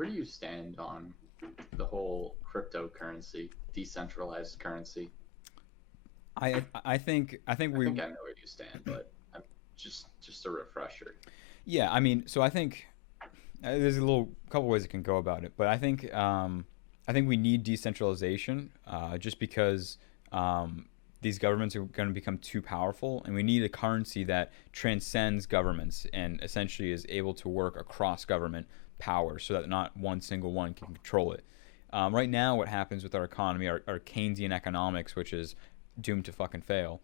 where do you stand on the whole cryptocurrency, decentralized currency? I think I we think I know where you stand, but I'm just a refresher. yeah, I mean, so I think there's a little couple ways it can go about it, but I think we need decentralization just because these governments are going to become too powerful, and we need a currency that transcends governments and essentially is able to work across government power, so that not one single one can control it. Right now, what happens with our economy, our Keynesian economics, which is doomed to fucking fail,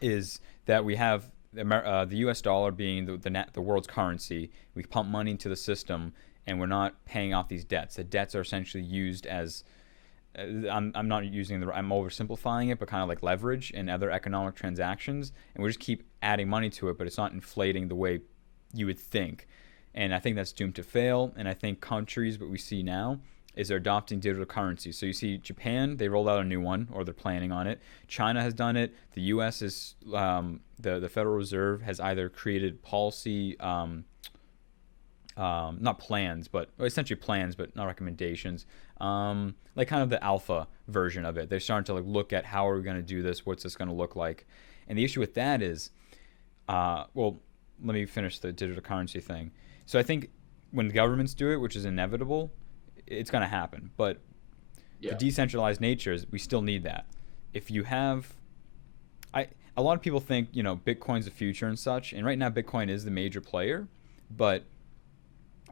is that we have the U.S. dollar being the world's currency. We pump money into the system, and we're not paying off these debts. The debts are essentially used as I'm not using the I'm oversimplifying it, but kind of like leverage in other economic transactions, and we just keep adding money to it, but it's not inflating the way you would think. And I think that's doomed to fail. And I think countries, what we see now, is they're adopting digital currency. So you see Japan, they rolled out a new one, or they're planning on it. China has done it. The U.S. is the Federal Reserve has either created policy, not plans, but well, essentially plans, but not recommendations. Like kind of the alpha version of it. They're starting to like look at how are we going to do this? What's this going to look like? And the issue with that is, well, let me finish the digital currency thing. So I think when the governments do it, which is inevitable, it's going to happen. But the Yeah, decentralized nature is we still need that. If you have, I a lot of people think Bitcoin's the future and such, and right now Bitcoin is the major player, but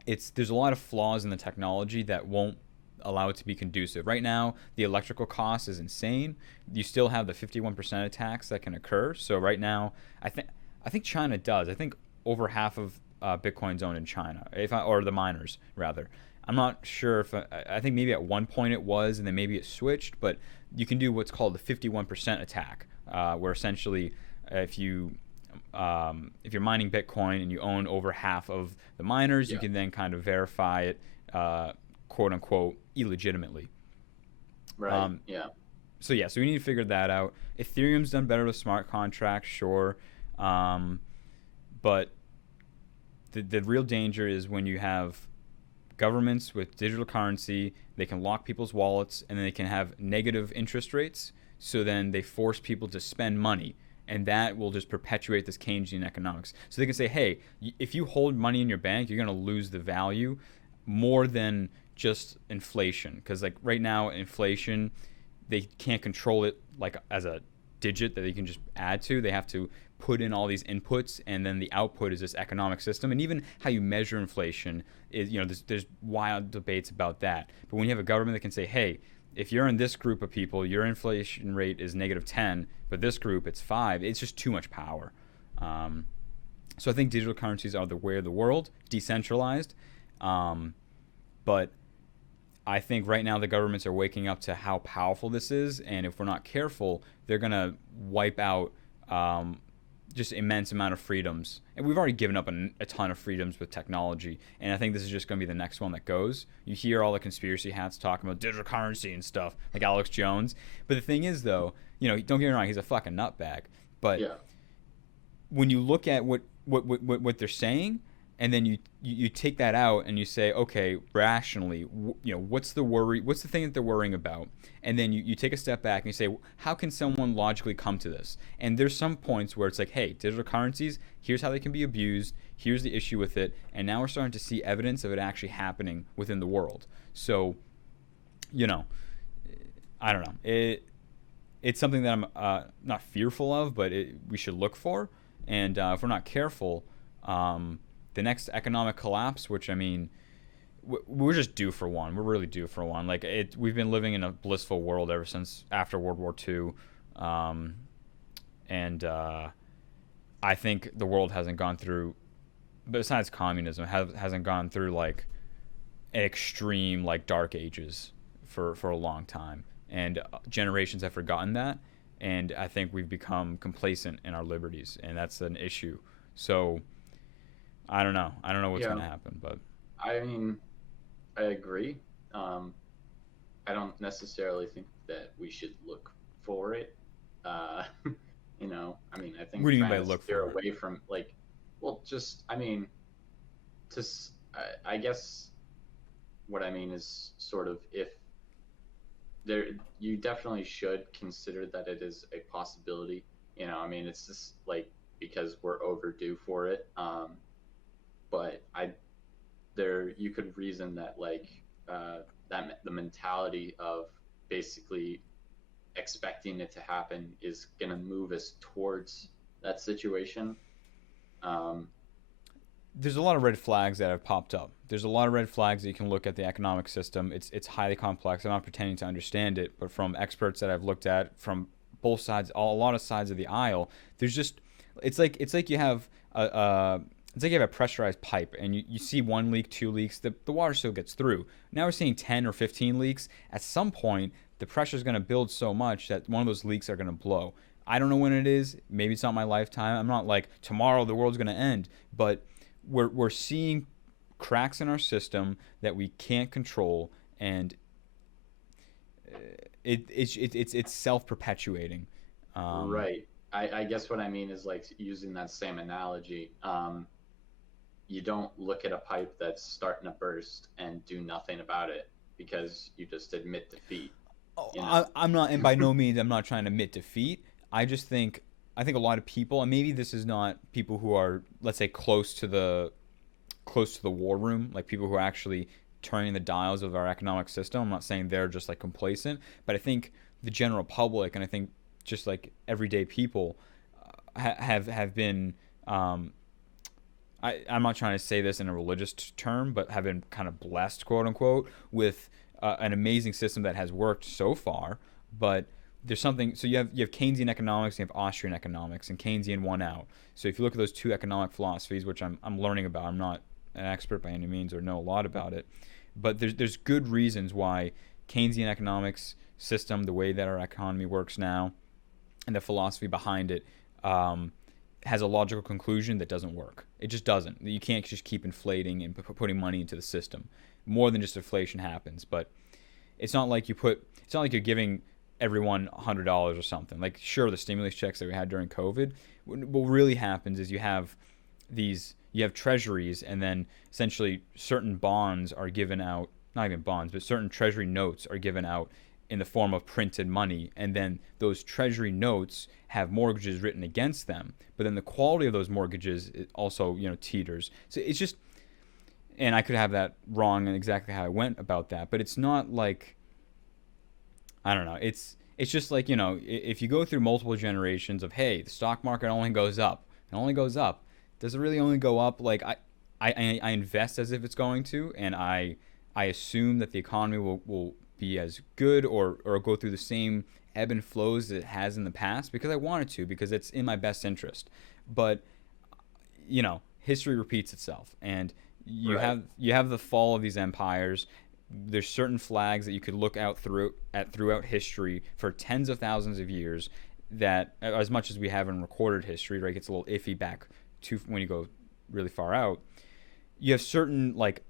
it's there's a lot of flaws in the technology that won't allow it to be conducive. Right now, the electrical cost is insane. You still have the 51% of tax that can occur. So right now, I think China does. I think over half of Bitcoin's owned in China, or the miners rather. I'm not sure if I think maybe at one point it was, and then maybe it switched. But you can do what's called the 51% attack, where essentially if you if you're mining Bitcoin and you own over half of the miners, you yeah, can then kind of verify it, quote unquote, illegitimately. right. Um, Yeah, so yeah, so we need to figure that out. Ethereum's done better with smart contracts, sure, um, but the real danger is when you have governments with digital currency. They can lock people's wallets, and then they can have negative interest rates. So then they force people to spend money, and that will just perpetuate this Keynesian economics. So they can say, hey, if you hold money in your bank, you're going to lose the value more than just inflation. Because like right now, inflation, they can't control it like as a digit that they can just add to. They have to put in all these inputs, and then the output is this economic system. And even how you measure inflation is, there's wild debates about that. But when you have a government that can say, hey, if you're in this group of people, your inflation rate is -10, but this group it's 5. It's just too much power. Um, so I think digital currencies are the way of the world, decentralized. Um, but I think right now the governments are waking up to how powerful this is, and if we're not careful, they're gonna wipe out um, just immense amount of freedoms. And we've already given up a ton of freedoms with technology, and I think this is just gonna be the next one that goes. You hear all the conspiracy hats talking about digital currency and stuff, like Alex Jones. But the thing is, though, don't get me wrong, he's a fucking nutbag. But yeah, when you look at what they're saying, and then you take that out and you say, okay, rationally, what's the worry, what's the thing that they're worrying about, and then you take a step back and you say, how can someone logically come to this? And there's some points where it's like, hey, digital currencies, here's how they can be abused, here's the issue with it, and now we're starting to see evidence of it actually happening within the world. So, you know, I don't know. It's something that I'm not fearful of, but we should look for. And if we're not careful, the next economic collapse, which I mean, we're just due for one. We're really due for one. Like we've been living in a blissful world ever since after World War II, um, and I think the world hasn't gone through, besides communism, hasn't gone through like an extreme like dark ages for a long time, and generations have forgotten that, and I think we've become complacent in our liberties, and that's an issue. So I don't know. I don't know what's yeah. gonna happen, but I mean, I agree. Um, I don't necessarily think that we should look for it. Uh, I mean, I what think do you mean by trying to look steer for it? away from well, just I mean, I guess what I mean is sort of if there, you definitely should consider that it is a possibility. I mean, it's just like because we're overdue for it. But there you could reason that like that the mentality of basically expecting it to happen is going to move us towards that situation. Um, There's a lot of red flags that have popped up. There's a lot of red flags that you can look at the economic system. It's highly complex. I'm not pretending to understand it, but from experts that I've looked at from both sides, a lot of sides of the aisle, there's just it's like you have a it's like you have a pressurized pipe and you see one leak, two leaks, the water still gets through. Now we're seeing 10 or 15 leaks. At some point, the pressure is going to build so much that one of those leaks are going to blow. I don't know when it is. Maybe it's not my lifetime. I'm not like tomorrow the world's going to end, but we're seeing cracks in our system that we can't control, and it's self perpetuating. Um, right. I guess what I mean is like using that same analogy. You don't look at a pipe that's starting to burst and do nothing about it because you just admit defeat, oh, you know? I'm not, and by no means I'm not trying to admit defeat. I just I think a lot of people, and maybe this is not people who are, let's say, close to the war room, like people who are actually turning the dials of our economic system. I'm not saying they're just like complacent, but I think the general public, and I think just like everyday people, have been. I'm not trying to say this in a religious term, but have been kind of blessed, quote unquote, with an amazing system that has worked so far. But there's something. So you have Keynesian economics, you have Austrian economics, and Keynesian won out. So if you look at those two economic philosophies, which I'm learning about, I'm not an expert by any means or know a lot about it, but there's good reasons why Keynesian economics system, the way that our economy works now, and the philosophy behind it, has a logical conclusion that doesn't work. It just doesn't. You can't just keep inflating and putting money into the system. More than just inflation happens, but it's not like It's not like you're giving everyone $100 or something. Like, sure, the stimulus checks that we had during COVID. What really happens is you have treasuries, and then essentially certain bonds are given out. Not even bonds, but certain treasury notes are given out in the form of printed money, and then those treasury notes have mortgages written against them, but then the quality of those mortgages also teeters. So it's just, and I could have that wrong and exactly how I went about that, but it's not like, I don't know, it's just like, if you go through multiple generations of, hey, the stock market only goes up, it only goes up, does it really only go up? Like, I invest as if it's going to, and I assume that the economy will be as good, or go through the same ebb and flows that it has in the past, because I want it to, because it's in my best interest. But history repeats itself, and Right. you have the fall of these empires. There's certain flags that you could look out throughout history for tens of thousands of years, that, as much as we have in recorded history, right, gets a little iffy back to when you go really far out. You have certain, like,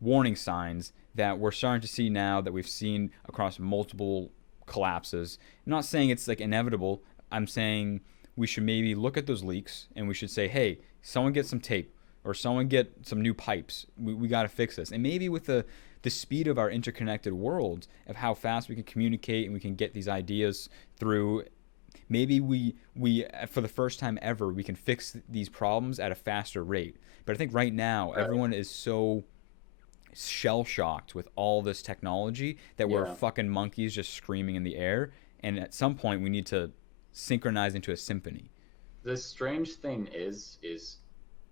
warning signs that we're starting to see now, that we've seen across multiple collapses. I'm not saying it's like inevitable. I'm saying we should maybe look at those leaks, and we should say, hey, someone get some tape, or someone get some new pipes. We got to fix this. And maybe with the speed of our interconnected world, of how fast we can communicate and we can get these ideas through, maybe we for the first time ever, we can fix these problems at a faster rate. But I think right now Right. everyone is so shell shocked with all this technology that we're Yeah. fucking monkeys just screaming in the air. And at some point, we need to synchronize into a symphony. The strange thing is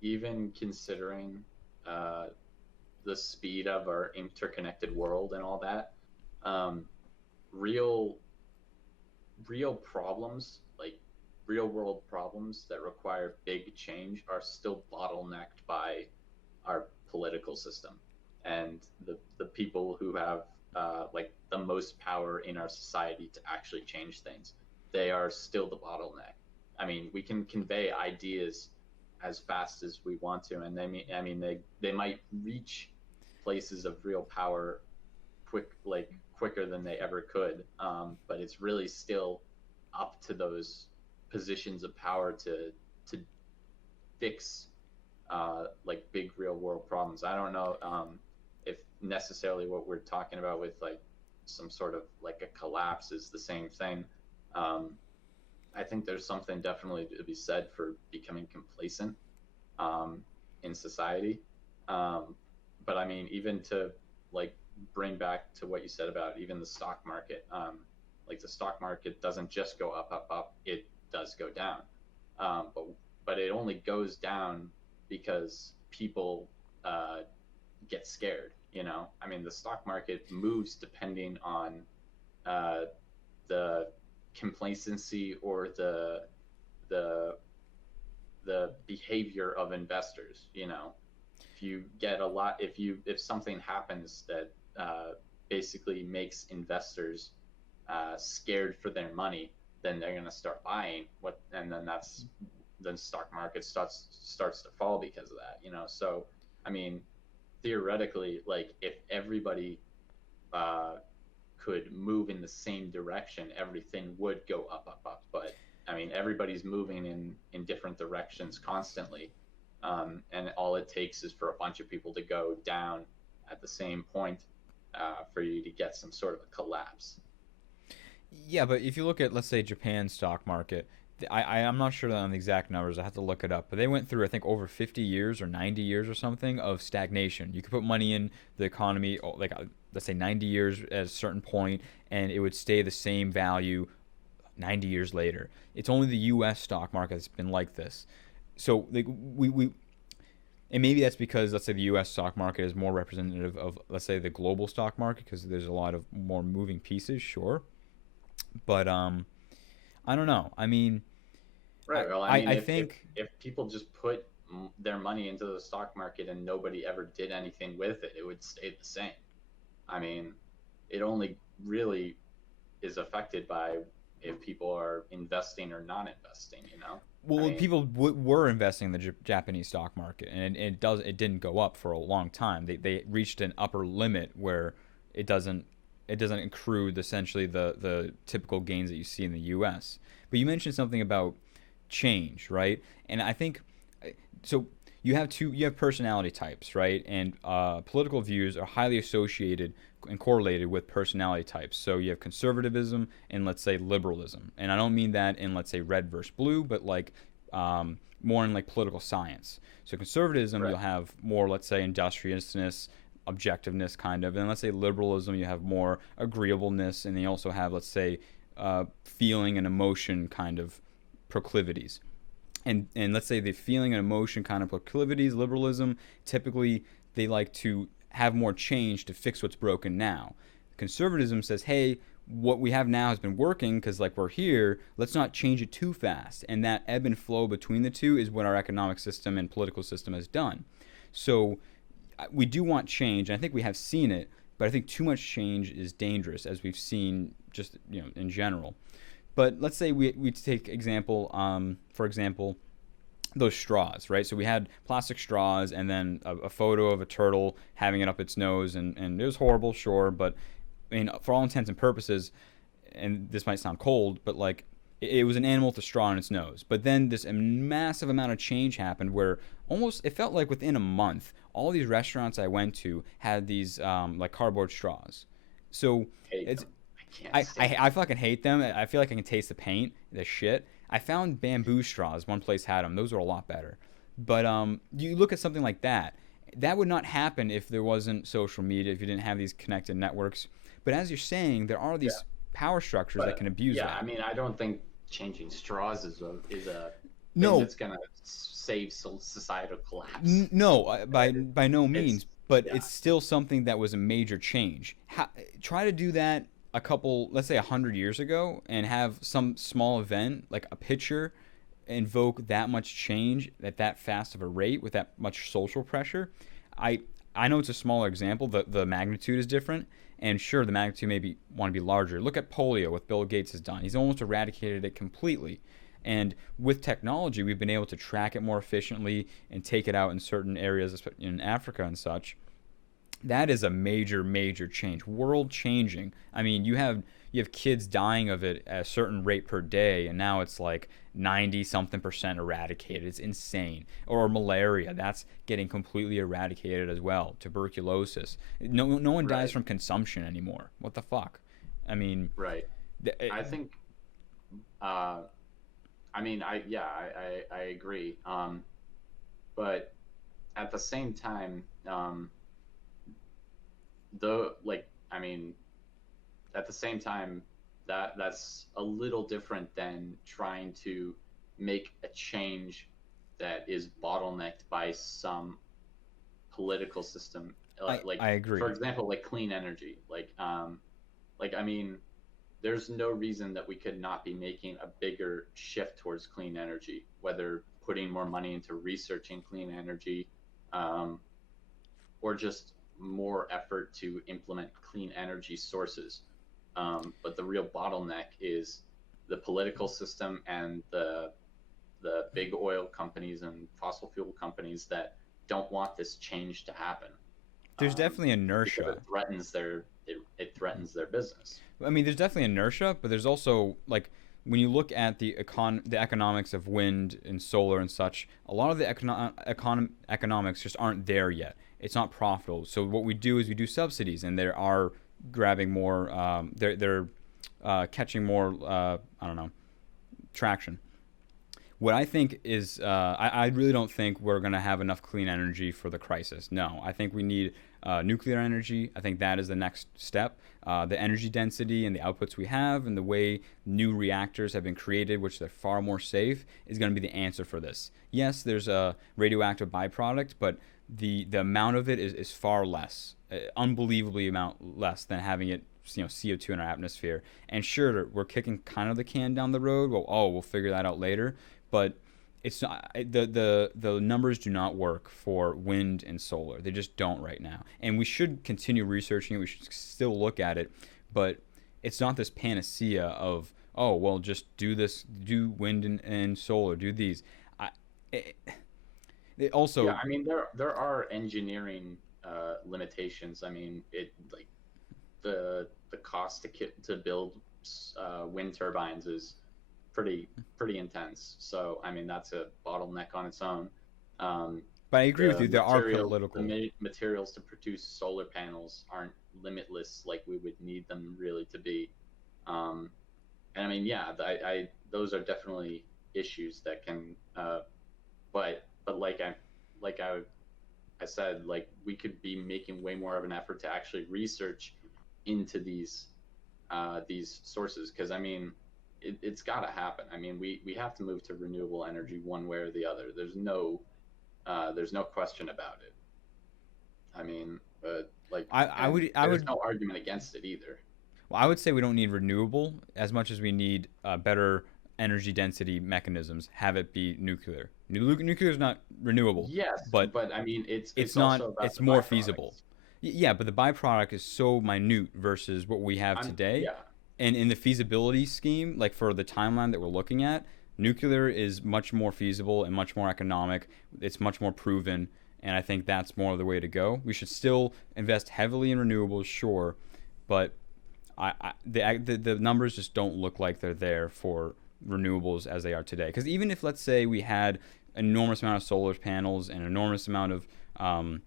even considering uh, the speed of our interconnected world and all that, um, real real problems, like real world problems that require big change, are still bottlenecked by our political system and the people who have like the most power in our society to actually change things. They are still the bottleneck. I mean, we can convey ideas as fast as we want to, and I mean, they might reach places of real power quicker than they ever could. But it's really still up to those positions of power to fix like big real world problems. I don't know. if necessarily what we're talking about with like some sort of like a collapse is the same thing. Um, I think there's something definitely to be said for becoming complacent um, in society. Um, but I mean, even to like bring back to what you said about even the stock market, like the stock market doesn't just go up, up, up. It does go down, but it only goes down because people get scared. You know, I mean, the stock market moves depending on uh, the complacency or the the behavior of investors. You know, if you get a lot, if something happens that basically makes investors scared for their money, then they're going to start buying what, and then that's the stock market starts to fall because of that. You know, so I mean, theoretically, like if everybody uh, could move in the same direction, everything would go up, up, up. But I mean, everybody's moving in different directions constantly, and all it takes is for a bunch of people to go down at the same point for you to get some sort of a collapse. Yeah, but if you look at, let's say, Japan's stock market, I'm not sure on the exact numbers. I have to look it up. But they went through, I think, over 50 years or 90 years or something of stagnation. You could put money in the economy, like, let's say 90 years at a certain point, and it would stay the same value 90 years later. It's only the U.S. stock market that's been like this. So, like, and maybe that's because, let's say, the U.S. stock market is more representative of, let's say, the global stock market because there's a lot of more moving pieces, sure. But I don't know. I mean, Right. Well, I mean, I think if people just put their money into the stock market and nobody ever did anything with it, it would stay the same. I mean, it only really is affected by if people are investing or not investing. You know, I well, mean, people were investing in the Japanese stock market, and it didn't go up for a long time. They reached an upper limit where it doesn't it doesn't accrue essentially the typical gains that you see in the U.S. But you mentioned something about change, right? And I think so. You have personality types, right? And political views are highly associated and correlated with personality types. So you have conservatism and, let's say, liberalism. And I don't mean that in, let's say, red versus blue, but like more in like political science. So conservatism, right. you'll have more, let's say, industriousness, objectiveness, kind of. And let's say liberalism, you have more agreeableness, and then you also have, let's say, feeling and emotion kind of proclivities. And let's say the feeling and emotion kind of proclivities, liberalism, typically they like to have more change to fix what's broken now. Conservatism says, hey, what we have now has been working because, like, we're here, let's not change it too fast. And that ebb and flow between the two is what our economic system and political system has done. So we do want change, and I think we have seen it, but I think too much change is dangerous, as we've seen just, in general. But let's say we take example, for example, those straws, right? So we had plastic straws and then a photo of a turtle having it up its nose, and it was horrible, sure, but I mean, for all intents and purposes, and this might sound cold, but like it was an animal with a straw in its nose. But then this massive amount of change happened where almost it felt like within a month, all these restaurants I went to had these like cardboard straws. So Hate it's them. I can't stand I fucking hate them. I feel like I can taste the paint, the shit. I found bamboo straws. One place had them. Those were a lot better. But you look at something like that. That would not happen if there wasn't social media, if you didn't have these connected networks. But as you're saying, there are it. these power structures that But can abuse yeah, that. I mean, I don't think changing straws is a thing No, that's gonna save societal collapse. no, It, by no it's means. But yeah, it's still something that was a major change. Try to do that a couple, let's say, 100 years ago, and have some small event like a picture invoke that much change at that fast of a rate with that much social pressure. I I know it's a smaller example. The magnitude is different, and sure, the magnitude maybe want to be larger. Look at polio, what Bill Gates has done. He's almost eradicated it completely. And with technology, we've been able to track it more efficiently and take it out in certain areas in Africa and such. That is a major, major change, world changing. I mean, you have kids dying of it at a certain rate per day, and now it's like 90 something percent eradicated. It's insane. Or malaria, that's getting completely eradicated as well. Tuberculosis. No one dies Right. from consumption anymore. What the fuck? I mean, Right. I think. Uh, I mean, I agree. But at the same time, though, like, I mean, at the same time, that's a little different than trying to make a change that is bottlenecked by some political system. Like, I for agree. example, like clean energy. Like, I mean, there's no reason that we could not be making a bigger shift towards clean energy, whether putting more money into researching clean energy, um, or just more effort to implement clean energy sources. But the real bottleneck is the political system and the big oil companies and fossil fuel companies that don't want this change to happen, There's definitely because inertia. it threatens their business. I mean, there's definitely inertia, but there's also like when you look at the economics of wind and solar and such, a lot of the economics just aren't there yet. It's not profitable. So what we do is we do subsidies, and they are grabbing more. They're catching more. I don't know, traction. What I think is, I really don't think we're going to have enough clean energy for the crisis. No, I think we need nuclear energy. I think that is the next step. The energy density and the outputs we have, and the way new reactors have been created, which they're far more safe, is going to be the answer for this. Yes, there's a radioactive byproduct, but the amount of it is far less, unbelievably amount less than having it, CO2 in our atmosphere. And sure, we're kicking kind of the can down the road. Well, we'll figure that out later. But it's not, the numbers do not work for wind and solar. They just don't right now. And we should continue researching it. We should still look at it, but it's not this panacea of, oh well, just do this, do wind and solar, do these. I, it, it Yeah, also I mean there are engineering limitations. I mean, it like the cost to build wind turbines is pretty intense. So I mean that's a bottleneck on its own. Um, but I agree with you. There are political. materials to produce solar panels aren't limitless like we would need them really to be. Um, and I mean, yeah, I those are definitely issues that can. But like I said, like we could be making way more of an effort to actually research into these sources, because I mean it's got to happen. I mean we have to move to renewable energy one way or the other. There's no question about it. I mean, like, and I there's would no argument against it either. Well, I would say we don't need renewable as much as we need better energy density mechanisms. Have it be nuclear. Nuclear is not renewable, Yes, but but I mean it's it's not. also about It's the more feasible. byproducts. Yeah, but the byproduct is so minute versus what we have I'm today. Yeah. And in the feasibility scheme, like for the timeline that we're looking at, nuclear is much more feasible and much more economic. It's much more proven, and I think that's more of the way to go. We should still invest heavily in renewables, sure, but the numbers just don't look like they're there for renewables as they are today. Because even if, let's say, we had an enormous amount of solar panels and an enormous amount of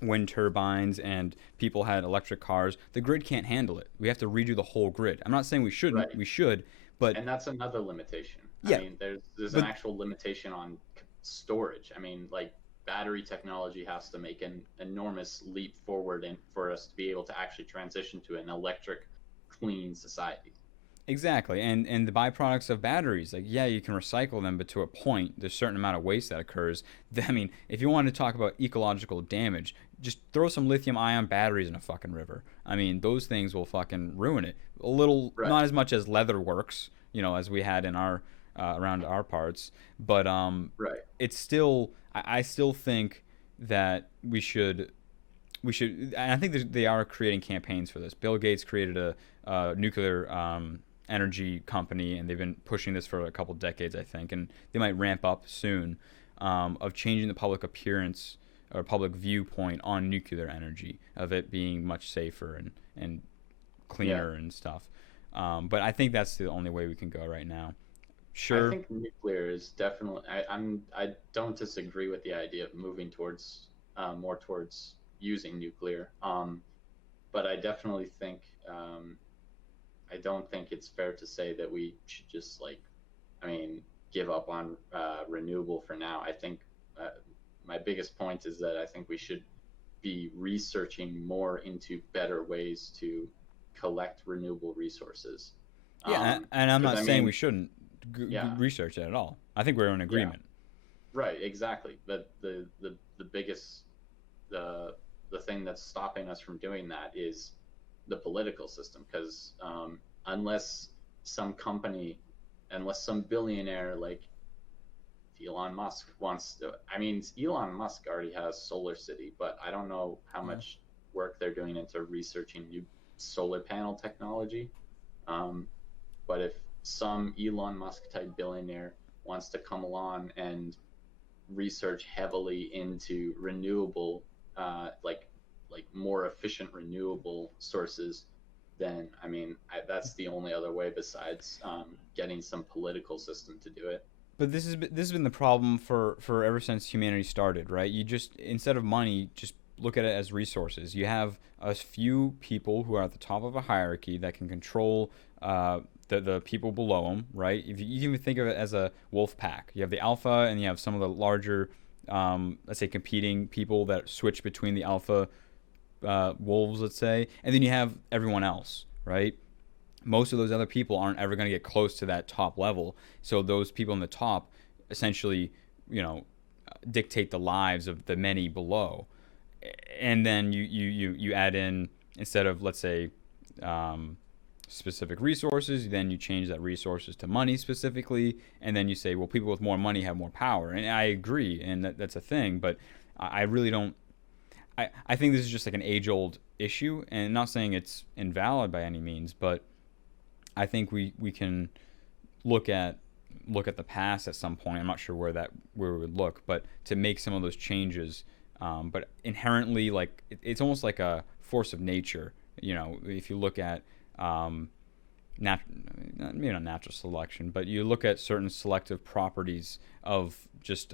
wind turbines and people had electric cars, the grid can't handle it. We have to redo the whole grid. I'm not saying we shouldn't. Right. We should, but And that's another limitation. I yeah, mean, there's an but actual limitation on storage. I mean, like battery technology has to make an enormous leap forward and for us to be able to actually transition to an electric clean society. exactly. And the byproducts of batteries, like yeah, you can recycle them, but to a point, there's a certain amount of waste that occurs. I mean, if you want to talk about ecological damage, just throw some lithium ion batteries in a fucking river. I mean, those things will fucking ruin it. A little, Right. not as much as leather works, as we had in our around our parts, but Right. it's still. I still think that we should. And I think they are creating campaigns for this. Bill Gates created a nuclear energy company, and they've been pushing this for a couple decades, I think, and they might ramp up soon, of changing the public appearance or public viewpoint on nuclear energy, of it being much safer and Yeah. cleaner and stuff. But I think that's the only way we can go right now. I Sure. think nuclear is definitely. I don't disagree with the idea of moving towards more towards using nuclear. But I definitely think I don't think it's fair to say that we should just like, I mean, give up on renewable for now. I think uh, my biggest point is that I think we should be researching more into better ways to collect renewable resources. Yeah, and I'm Because not I saying we mean, shouldn't yeah, research it at all. I think we're in yeah, agreement. right, exactly. But the biggest the the thing that's stopping us from doing that is the political system. Because unless some company, unless some billionaire like Elon Musk wants to, I mean, Elon Musk already has Solar City, but I don't know how Yeah. much work they're doing into researching new solar panel technology. Um, but if some Elon Musk type billionaire wants to come along and research heavily into renewable, like more efficient renewable sources, then I mean that's the only other way besides getting some political system to do it. But this has been the problem for ever since humanity started, right? You just instead of money, just look at it as resources. You have a few people who are at the top of a hierarchy that can control the people below them, right? If you even think of it as a wolf pack, you have the alpha and you have some of the larger, let's say, competing people that switch between the alpha wolves, let's say, and then you have everyone else, right? Most of those other people aren't ever going to get close to that top level. So those people in the top essentially, you know, dictate the lives of the many below. And then you add in, instead of, let's say, um, specific resources, then you change that resources to money specifically, and then you say, well, people with more money have more power. And I agree, and that's a thing, but I really don't. I think this is just like an age old issue, and not saying it's invalid by any means, but I think we can look at the past at some point. I'm not sure where we would look, but to make some of those changes. But inherently, like it's almost like a force of nature. You know, if you look at nat- maybe not natural selection, but you look at certain selective properties of just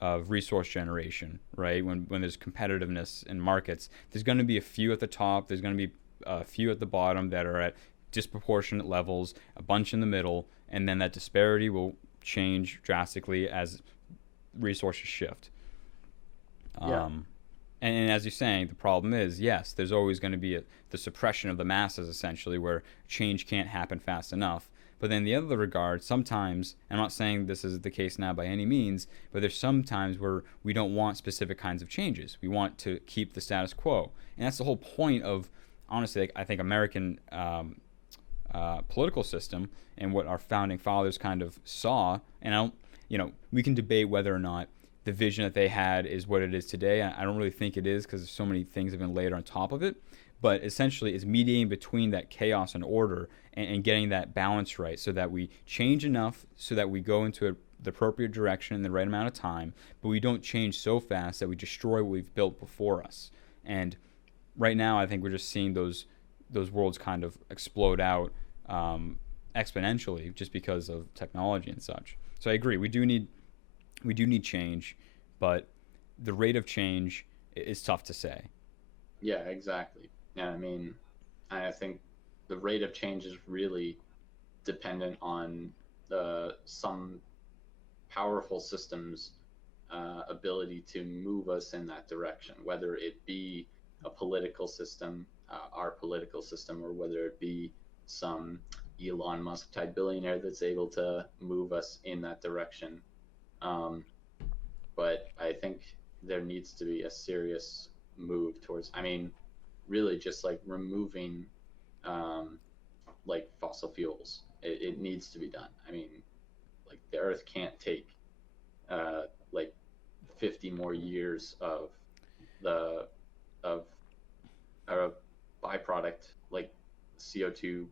of resource generation, right? When there's competitiveness in markets, there's going to be a few at the top. There's going to be a few at the bottom that are at disproportionate levels, a bunch in the middle, and then that disparity will change drastically as resources shift. Yeah, Um, and as you're saying, the problem is, yes, there's always going to be the suppression of the masses, essentially, where change can't happen fast enough. But then the other regard, sometimes, I'm not saying this is the case now by any means, but there's some times where we don't want specific kinds of changes. We want to keep the status quo. And that's the whole point of, honestly, like, I think American political system and what our founding fathers kind of saw. And I don't, we can debate whether or not the vision that they had is what it is today. I don't really think it is because so many things have been laid on top of it. But essentially, it's mediating between that chaos and order and getting that balance right so that we change enough so that we go into the appropriate direction in the right amount of time, but we don't change so fast that we destroy what we've built before us. And right now, I think we're just seeing those worlds kind of explode out exponentially just because of technology and such. So I agree. We do need change, but the rate of change is tough to say. yeah, exactly. Yeah, I mean, I think the rate of change is really dependent on some powerful systems ability to move us in that direction, whether it be a political system, our political system, or whether it be some Elon Musk type billionaire that's able to move us in that direction. Um, but I think there needs to be a serious move towards, I mean, really just like removing um, like fossil fuels. It needs to be done. I mean, like the Earth can't take uh, like 50 more years of the of a byproduct like CO2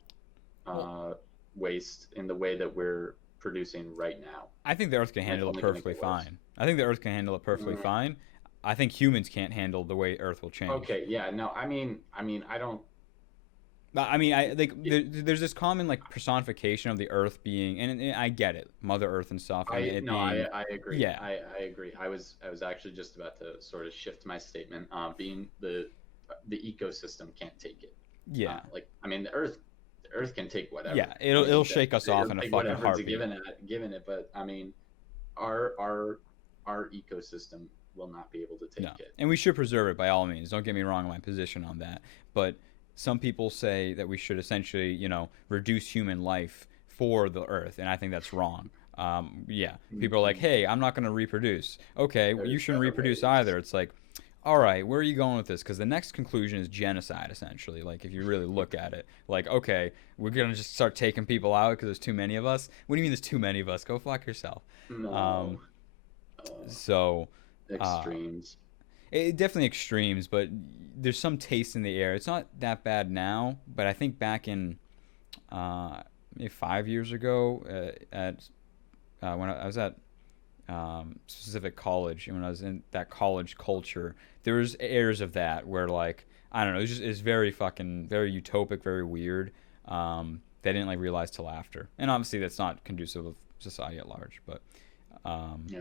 Well, uh, waste in the way that we're producing right now, I think the Earth can and it's handle it only going to perfectly get worse. fine. I think the Earth can handle it perfectly Mm, fine. I think humans can't handle the way Earth will change. okay, yeah, no, I mean, I don't. I mean, I like there's this common like personification of the Earth being, and I get it, Mother Earth and stuff, and I it no, being, I agree. yeah, I agree. I was actually just about to sort of shift my statement. Being the ecosystem can't take it. yeah, Like I mean, the Earth can take yeah. whatever. I It'll mean, shake us off it'll in a take fucking whatever it's heartbeat. given it. But I mean, our our our ecosystem will not be able to No, take it. and we should preserve it by all means. Don't get me wrong in my position on that, but some people say that we should essentially, reduce human life for the Earth, and I think that's wrong. Yeah, people are like, Mhm. "Hey, I'm not going to reproduce." Okay, well, you There's shouldn't better reproduce ways. either. It's like, all right, where are you going with this? Because the next conclusion is genocide, essentially. Like, if you really look at it, like, okay, we're gonna just start taking people out because there's too many of us. What do you mean there's too many of us? Go fuck yourself. Um, No, uh, so, uh, extremes. definitely extremes, but there's some taste in the air. It's not that bad now, but I think back in maybe 5 years ago, at when I was at specific college, and when I was in that college culture, there was airs of that where like I don't know, it's very fucking very utopic, very weird. They didn't like realize till after, and obviously that's not conducive of society at large, but um, Yeah.